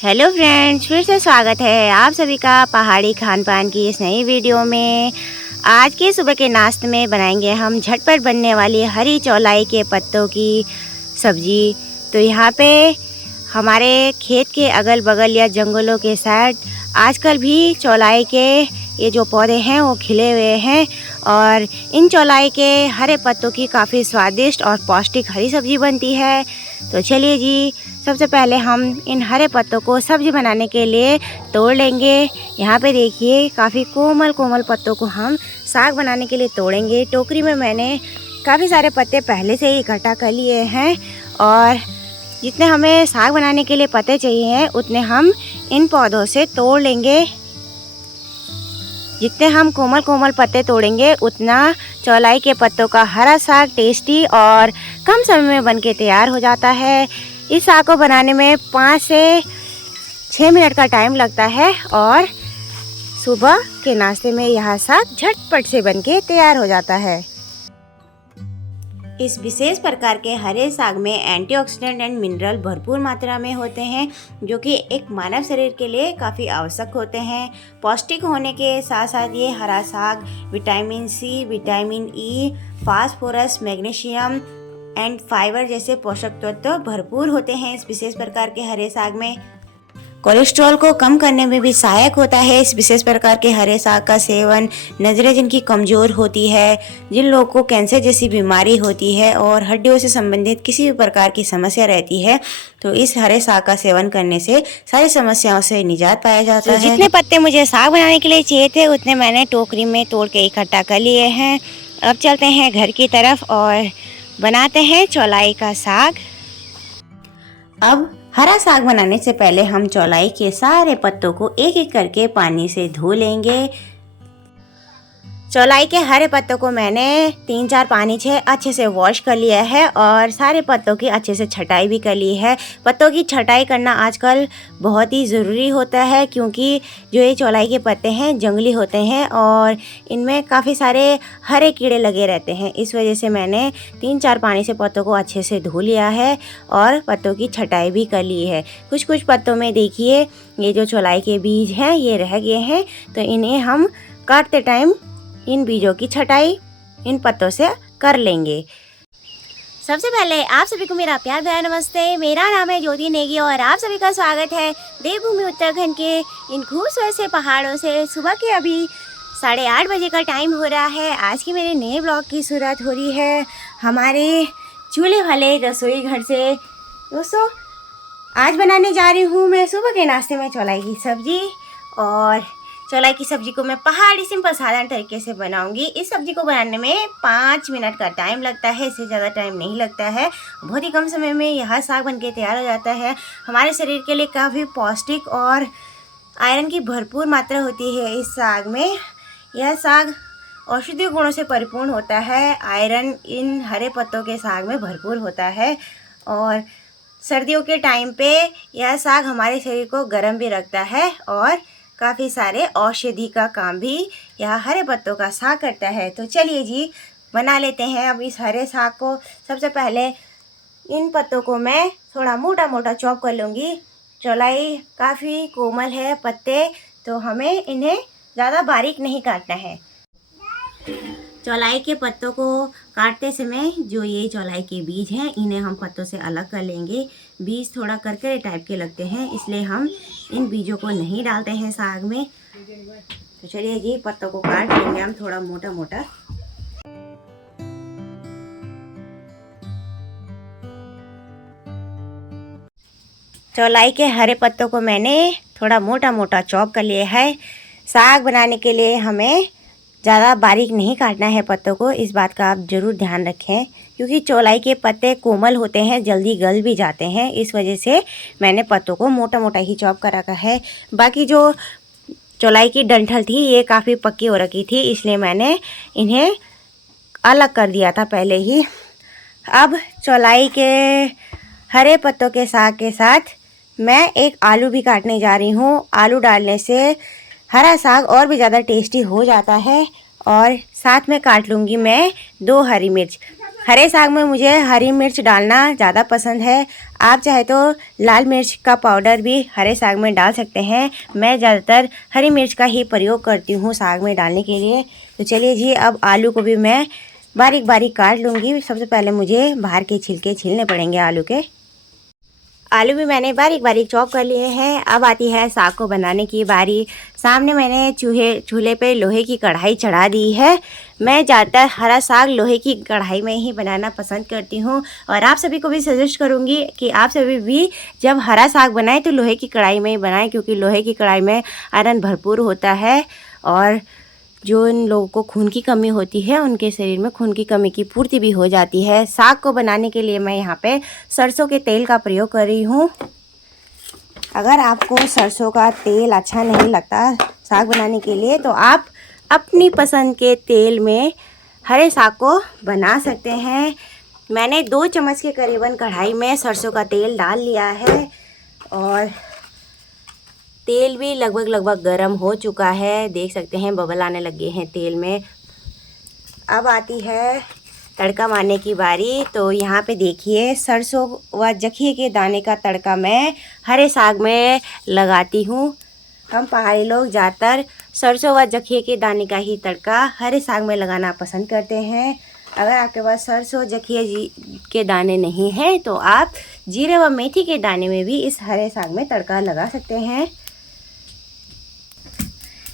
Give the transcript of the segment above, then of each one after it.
Hello friends, फिर से स्वागत है आप सभी का पहाड़ी खान पान की इस नई वीडियो में। आज के सुबह के नाश्ते में बनाएंगे हम झटपट बनने वाली हरी चौलाई के पत्तों की सब्जी। तो यहाँ पे हमारे खेत के अगल बगल या जंगलों के साइड आजकल भी चौलाई के ये जो पौधे हैं वो खिले हुए हैं और इन चौलाई के हरे पत्तों की काफ़ी स्वादिष्ट और पौष्टिक हरी सब्जी बनती है। तो चलिए जी, सबसे पहले हम इन हरे पत्तों को सब्जी बनाने के लिए तोड़ लेंगे। यहाँ पे देखिए काफ़ी कोमल कोमल पत्तों को हम साग बनाने के लिए तोड़ेंगे। टोकरी में मैंने काफ़ी सारे पत्ते पहले से ही इकट्ठा कर लिए हैं और जितने हमें साग बनाने के लिए पत्ते चाहिए हैं उतने हम इन पौधों से तोड़ लेंगे। जितने हम कोमल कोमल पत्ते तोड़ेंगे उतना चौलाई के पत्तों का हरा साग टेस्टी और कम समय में बनके तैयार हो जाता है। इस साग को बनाने में 5 से 6 मिनट का टाइम लगता है और सुबह के नाश्ते में यह साग झटपट से बनके तैयार हो जाता है। इस विशेष प्रकार के हरे साग में एंटीऑक्सीडेंट एंड मिनरल भरपूर मात्रा में होते हैं जो कि एक मानव शरीर के लिए काफ़ी आवश्यक होते हैं। पौष्टिक होने के साथ साथ ये हरा साग vitamin C, vitamin E, phosphorus, magnesium and fibre जैसे पोषक तत्व भरपूर होते हैं। इस विशेष प्रकार के हरे साग में कोलेस्ट्रॉल को कम करने में भी सहायक होता है। इस विशेष प्रकार के हरे साग का सेवन नज़रें जिनकी कमज़ोर होती है, जिन लोगों को कैंसर जैसी बीमारी होती है और हड्डियों से संबंधित किसी भी प्रकार की समस्या रहती है, तो इस हरे साग का सेवन करने से सारी समस्याओं से निजात पाया जाता है। जितने पत्ते मुझे साग बनाने के लिए चाहिए थे उतने मैंने टोकरी में तोड़ के इकट्ठा कर लिए हैं। अब चलते हैं घर की तरफ और बनाते हैं चौलाई का साग। अब हरा साग बनाने से पहले हम चौलाई के सारे पत्तों को एक एक करके पानी से धो लेंगे। चौलाई के हरे पत्तों को मैंने 3-4 पानी से अच्छे से वॉश कर लिया है और सारे पत्तों की अच्छे से छटाई भी कर ली है। पत्तों की छटाई करना आजकल बहुत ही ज़रूरी होता है क्योंकि जो ये चौलाई के पत्ते हैं जंगली होते हैं और इनमें काफ़ी सारे हरे कीड़े लगे रहते हैं। इस वजह से मैंने 3-4 पानी से पत्तों को अच्छे से धो लिया है और पत्तों की छटाई भी कर ली है। कुछ कुछ पत्तों में देखिए ये जो चौलाई के बीज हैं ये रह गए हैं, तो इन्हें हम काटते टाइम इन बीजों की छटाई इन पत्तों से कर लेंगे। सबसे पहले आप सभी को मेरा प्यार भरा नमस्ते। मेरा नाम है ज्योति नेगी और आप सभी का स्वागत है देवभूमि उत्तराखंड के इन खूबसूरत से पहाड़ों से। सुबह के अभी 8:30 बजे का टाइम हो रहा है। आज की मेरे नए ब्लॉग की शुरुआत हो रही है हमारे चूल्हे वाले रसोई घर से। दोस्तों, आज बनाने जा रही हूँ मैं सुबह के नाश्ते में चौलाई की सब्जी और चौलाई की सब्जी को मैं पहाड़ी सिंपल साधारण तरीके से बनाऊंगी। इस सब्जी को बनाने में 5 मिनट का टाइम लगता है, इससे ज़्यादा टाइम नहीं लगता है। बहुत ही कम समय में यह साग बनके तैयार हो जाता है। हमारे शरीर के लिए काफ़ी पौष्टिक और आयरन की भरपूर मात्रा होती है इस साग में। यह साग औषधीय गुणों से परिपूर्ण होता है। आयरन इन हरे पत्तों के साग में भरपूर होता है और सर्दियों के टाइम पे यह साग हमारे शरीर को गर्म भी रखता है और काफ़ी सारे औषधि का काम भी यह हरे पत्तों का साग करता है। तो चलिए जी, बना लेते हैं अब इस हरे साग को। सबसे पहले इन पत्तों को मैं थोड़ा मोटा मोटा चॉप कर लूँगी। चौलाई काफ़ी कोमल है पत्ते, तो हमें इन्हें ज़्यादा बारीक नहीं काटना है। चौलाई के पत्तों को काटते समय जो ये चौलाई के बीज हैं इन्हें हम पत्तों से अलग कर लेंगे। बीज थोड़ा करकरे टाइप के लगते हैं, इसलिए हम इन बीजों को नहीं डालते हैं साग में। तो चलिए जी, पत्तों को काट लेंगे हम थोड़ा मोटा मोटा। चौलाई के हरे पत्तों को मैंने थोड़ा मोटा मोटा चॉप कर लिया है। साग बनाने के लिए हमें ज़्यादा बारीक नहीं काटना है पत्तों को, इस बात का आप ज़रूर ध्यान रखें क्योंकि चौलाई के पत्ते कोमल होते हैं, जल्दी गल भी जाते हैं। इस वजह से मैंने पत्तों को मोटा मोटा ही चॉप कर रखा है। बाकी जो चौलाई की डंठल थी ये काफ़ी पक्की हो रखी थी, इसलिए मैंने इन्हें अलग कर दिया था पहले ही। अब चौलाई के हरे पत्तों के साग के साथ मैं एक आलू भी काटने जा रही हूँ। आलू डालने से हरा साग और भी ज़्यादा टेस्टी हो जाता है और साथ में काट लूँगी मैं 2 हरी मिर्च। हरे साग में मुझे हरी मिर्च डालना ज़्यादा पसंद है। आप चाहे तो लाल मिर्च का पाउडर भी हरे साग में डाल सकते हैं। मैं ज़्यादातर हरी मिर्च का ही प्रयोग करती हूँ साग में डालने के लिए। तो चलिए जी, अब आलू को भी मैं बारीक बारीक काट लूँगी। सबसे पहले मुझे बाहर के छिलके छीलने पड़ेंगे आलू के। आलू भी मैंने बारीक बारीक चॉप कर लिए हैं। अब आती है साग को बनाने की बारी। सामने मैंने चूल्हे पे लोहे की कढ़ाई चढ़ा दी है। मैं ज़्यादातर हरा साग लोहे की कढ़ाई में ही बनाना पसंद करती हूँ और आप सभी को भी सजेस्ट करूँगी कि आप सभी भी जब हरा साग बनाएं तो लोहे की कढ़ाई में ही बनाएं, क्योंकि लोहे की कढ़ाई में आयरन भरपूर होता है और जो इन लोगों को खून की कमी होती है उनके शरीर में खून की कमी की पूर्ति भी हो जाती है। साग को बनाने के लिए मैं यहाँ पे सरसों के तेल का प्रयोग कर रही हूँ। अगर आपको सरसों का तेल अच्छा नहीं लगता साग बनाने के लिए तो आप अपनी पसंद के तेल में हरे साग को बना सकते हैं। मैंने 2 चम्मच के करीबन कढ़ाई में सरसों का तेल डाल लिया है और तेल भी लगभग गर्म हो चुका है। देख सकते हैं बबल आने लगे हैं तेल में। अब आती है तड़का मारने की बारी। तो यहाँ पे देखिए सरसों व जखिए के दाने का तड़का मैं हरे साग में लगाती हूँ। हम पहाड़ी लोग ज़्यादातर सरसों व जखिए के दाने का ही तड़का हरे साग में लगाना पसंद करते हैं। अगर आपके पास सरसों जखिए के दाने नहीं हैं तो आप जीरे व मेथी के दाने में भी इस हरे साग में तड़का लगा सकते हैं।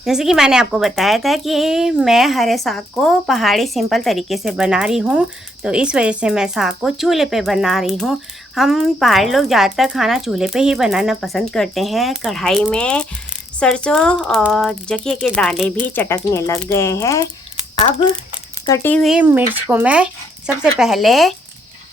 जैसे कि मैंने आपको बताया था कि मैं हरे साग को पहाड़ी सिंपल तरीके से बना रही हूँ, तो इस वजह से मैं साग को चूल्हे पे बना रही हूँ। हम पहाड़ी लोग ज़्यादातर खाना चूल्हे पे ही बनाना पसंद करते हैं। कढ़ाई में सरसों और जखिए के दाने भी चटकने लग गए हैं। अब कटी हुई मिर्च को मैं सबसे पहले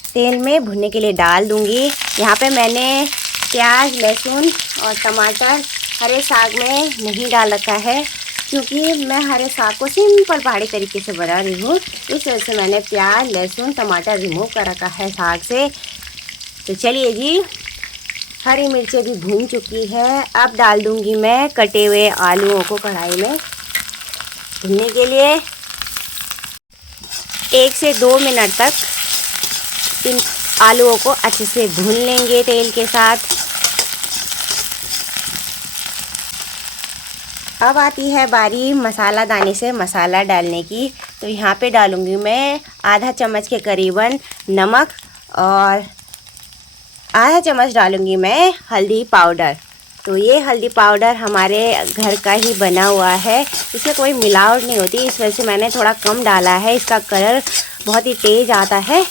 तेल में भुनने के लिए डाल दूँगी। यहाँ पर मैंने प्याज, लहसुन और टमाटर हरे साग में नहीं डाल रखा है, क्योंकि मैं हरे साग को सिंपल पहाड़ी तरीके से बना रही हूँ। इस वजह से मैंने प्याज, लहसुन, टमाटर रिमूव कर रखा है साग से। तो चलिए जी, हरी मिर्चें भी भून चुकी है। अब डाल दूँगी मैं कटे हुए आलूओं को कढ़ाई में भूनने के लिए। 1 से 2 मिनट तक इन आलूओं को अच्छे से भून लेंगे तेल के साथ। अब आती है बारी मसाला दाने से मसाला डालने की। तो यहाँ पे डालूँगी मैं आधा चम्मच के करीबन नमक और आधा चम्मच डालूँगी मैं हल्दी पाउडर। तो ये हल्दी पाउडर हमारे घर का ही बना हुआ है, इसमें कोई मिलावट नहीं होती, इस वजह से मैंने थोड़ा कम डाला है। इसका कलर बहुत ही तेज़ आता है।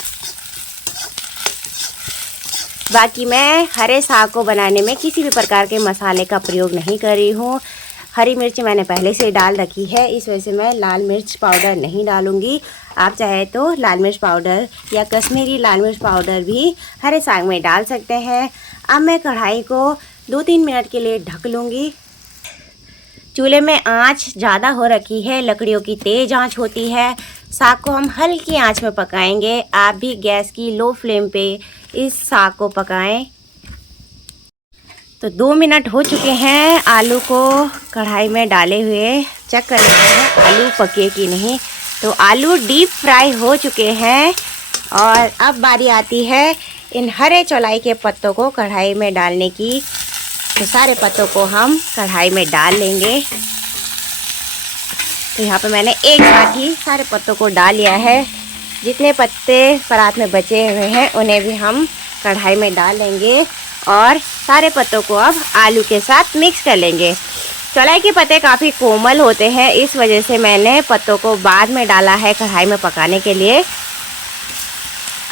बाकी मैं हरे साग को बनाने में किसी भी प्रकार के मसाले का प्रयोग नहीं कर रही हूँ। हरी मिर्च मैंने पहले से डाल रखी है, इस वजह से मैं लाल मिर्च पाउडर नहीं डालूँगी। आप चाहे तो लाल मिर्च पाउडर या कश्मीरी लाल मिर्च पाउडर भी हरे साग में डाल सकते हैं। अब मैं कढ़ाई को 2-3 मिनट के लिए ढक लूँगी। चूल्हे में आंच ज़्यादा हो रखी है, लकड़ियों की तेज़ आंच होती है। साग को हम हल्की आंच में पकाएंगे। आप भी गैस की लो फ्लेम पे इस साग को पकाएं। तो 2 मिनट हो चुके हैं आलू को कढ़ाई में डाले हुए। चेक कर लेते हैं आलू पके कि नहीं। तो आलू डीप फ्राई हो चुके हैं और अब बारी आती है इन हरे चौलाई के पत्तों को कढ़ाई में डालने की। तो सारे पत्तों को हम कढ़ाई में डाल लेंगे। तो यहाँ पे मैंने एक साथ ही सारे पत्तों को डाल लिया है। जितने पत्ते परात में बचे हुए हैं उन्हें भी हम कढ़ाई में डाल लेंगे और सारे पत्तों को अब आलू के साथ मिक्स कर लेंगे। चौलाई के पत्ते काफ़ी कोमल होते हैं, इस वजह से मैंने पत्तों को बाद में डाला है कढ़ाई में पकाने के लिए।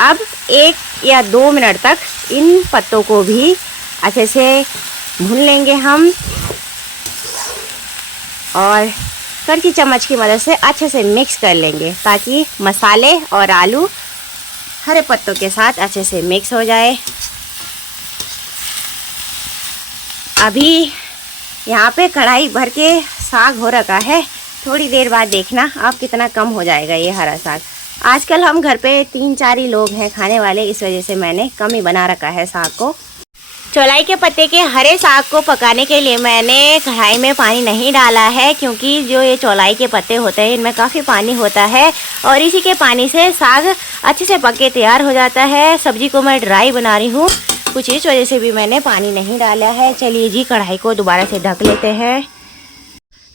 अब 1 या 2 मिनट तक इन पत्तों को भी अच्छे से भून लेंगे हम और करछी चम्मच की मदद से अच्छे से मिक्स कर लेंगे, ताकि मसाले और आलू हरे पत्तों के साथ अच्छे से मिक्स हो जाए। अभी यहाँ पे कढ़ाई भर के साग हो रखा है। थोड़ी देर बाद देखना आप कितना कम हो जाएगा ये हरा साग। आजकल हम घर पे 3-4 ही लोग हैं खाने वाले, इस वजह से मैंने कम ही बना रखा है साग को। चौलाई के पत्ते के हरे साग को पकाने के लिए मैंने कढ़ाई में पानी नहीं डाला है, क्योंकि जो ये चौलाई के पत्ते होते हैं इनमें काफ़ी पानी होता है और इसी के पानी से साग अच्छे से पक के तैयार हो जाता है। सब्जी को मैं ड्राई बना रही हूँ। कुछ इस वजह से भी मैंने पानी नहीं डाला है। चलिए जी, कढ़ाई को दोबारा से ढक लेते हैं।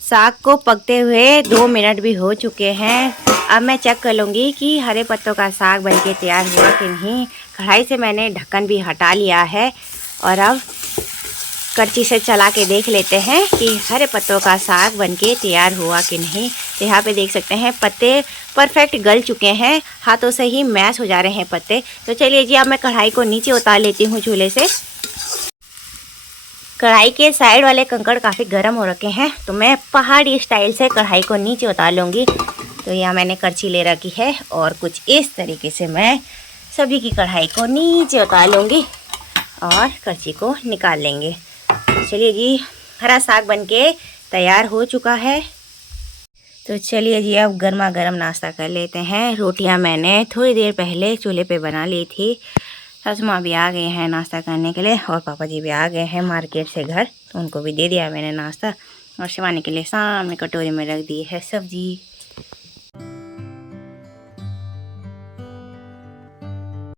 साग को पकते हुए 2 मिनट भी हो चुके हैं। अब मैं चेक कर लूँगी कि हरे पत्तों का साग बनके तैयार हुआ कि नहीं। कढ़ाई से मैंने ढक्कन भी हटा लिया है और अब करछी से चला के देख लेते हैं कि हरे पत्तों का साग बनके तैयार हुआ कि नहीं। तो यहाँ पे देख सकते हैं पत्ते परफेक्ट गल चुके हैं, हाथों से ही मैश हो जा रहे हैं पत्ते। तो चलिए जी, अब मैं कढ़ाई को नीचे उतार लेती हूँ चूल्हे से। कढ़ाई के साइड वाले कंकड़ काफ़ी गर्म हो रखे हैं, तो मैं पहाड़ी स्टाइल से कढ़ाई को नीचे उतार लूँगी। तो यहाँ मैंने करछी ले रखी है और कुछ इस तरीके से मैं सभी की कढ़ाई को नीचे उतार लूँगी और करछी को निकाल लेंगे। चलिए जी, हरा साग बनके तैयार हो चुका है। तो चलिए जी, अब गर्मा गर्म नाश्ता कर लेते हैं। रोटियां मैंने थोड़ी देर पहले चूल्हे पे बना ली थी। सासू माँ भी आ गए हैं नाश्ता करने के लिए और पापा जी भी आ गए हैं मार्केट से घर, तो उनको भी दे दिया मैंने नाश्ता। और शिवानी के लिए सामने कटोरी में रख दी है सब्जी।